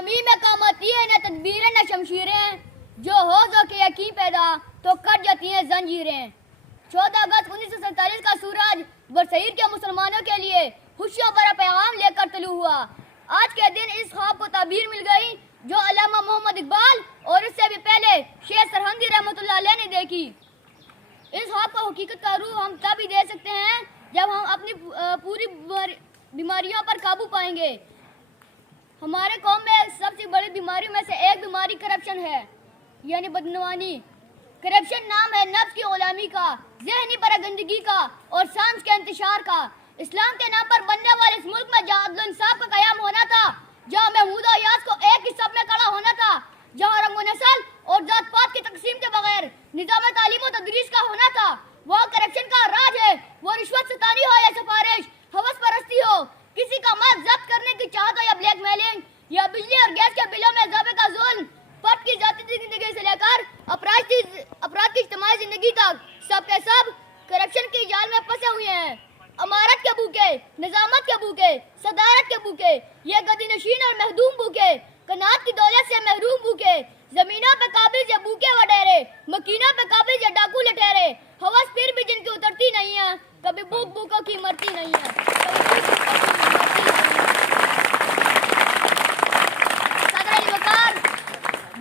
تعمیم کام آتی ہے نہ تدبیریں نہ شمشیریں، جو ہو کے یقین پیدا تو کٹ جاتی ہیں زنجیریں۔ 14 اگست 1947 کا سورج برصغیر کے مسلمانوں کے لیے خوشیوں بھرا پیغام لے کر طلوع ہوا۔ آج کے دن اس خواب کو تعبیر مل گئی جو علامہ محمد اقبال اور اس سے بھی پہلے شیخ سرہندی رحمۃ اللہ علیہ نے دیکھی۔ اس خواب کو حقیقت کا روح ہم تب ہی دے سکتے ہیں جب ہم اپنی پوری بیماریوں پر قابو پائیں گے۔ ہمارے قوم میں سب سے بڑی بیماریوں میں سے ایک بیماری کرپشن ہے، یعنی بدعنوانی۔ کرپشن نام ہے نفس کی غلامی کا، ذہنی پراگندگی کا اور سائنس کے انتشار کا۔ اسلام کے نام پر بننے والے اس ملک میں جہاں عدل و انصاف کا قیام ہونا تھا، جہاں محمود و ایاز کو ایک ہی صف میں کھڑا ہونا تھا، جہاں رنگ و نسل اور ذات پات کی تقسیم کے بغیر نظام تعلیم و تدریس کا ہونا تھا، وہاں کرپشن کا راج ہے۔ وہ رشوت ستانی ہو یا سفارش، ہوس پرستی ہو، کسی کا مال ضبط کرنے کی چاہت ہو یا بلیک میلنگ، یا بجلی اور گیس کے بلوں میں اضافے کا ظلم، فرد کی ذاتی زندگی سے لے کر افراد کی اجتماعی زندگی تک، سب کے سب کرپشن کی جال میں پھنسے ہوئے ہیں۔ امارت کے بھوکے، نظامت کے بھوکے، صدارت کے بھوکے، یہ گدی نشین اور محدوم بھوکے، قناعت کی دولت سے محروم بھوکے، زمینوں پہ قابض یا بھوکے وڈیرے، مکینوں پہ قابض یا ڈاکو لٹیرے، ہوس پھر بھی جن کی اترتی نہیں ہے، کبھی بھوک بھوکوں کی مرتی نہیں ہے، صدر علی وقار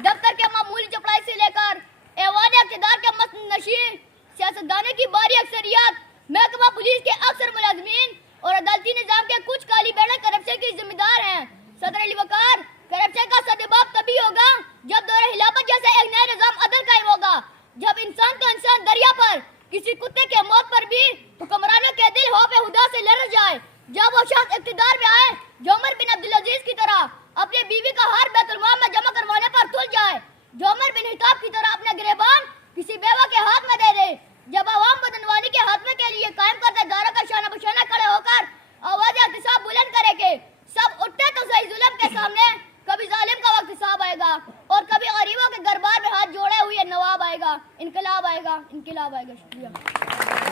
دفتر کے معمولی چپڑائی سے لے کر ایوان اقتدار کے متن نشین سیاستدانوں کی باری اکثریت، محکمہ پولیس کے اکثر ملازمین اور عدالتی نظام کے کچھ کالی بیڑے کرپشن کی ذمہ دار ہیں۔ صدر علی وقار، کرپشن کا سدباب تبھی ہوگا جب دور خلافت جیسے ایک نیا نظام عدل قائم ہوگا، جب انسان کا انسان دریا پر کسی کتے کے موت پر بھی حکمرانوں کے دل ہو بے ہدا سے لرز جائے، جب وہ شخص اقتدار میں آئے جو عمر بن عبدالعزیز کی طرح اپنی بیوی کا ہار بیت المال میں جمع کروانے پر تل جائے، جو عمر بن خطاب کی طرح اپنے گریبان کسی بیوہ کے ہاتھ میں دے دے، جب عوام بدعنوانی کے خاتمے کے لیے قائم کردہ اداروں کا شانہ بشانہ کھڑے ہو کر آواز احتساب بلند کرے کہ سب اٹھتے تو صحیح ظلم کے سامنے، کبھی ظالم کا وقت حساب آئے گا اور کبھی غریبوں کے دربار میں ہاتھ جوڑے ہوئے نواب آئے گا، انقلاب آئے گا، انقلاب آئے گا۔ شکریہ۔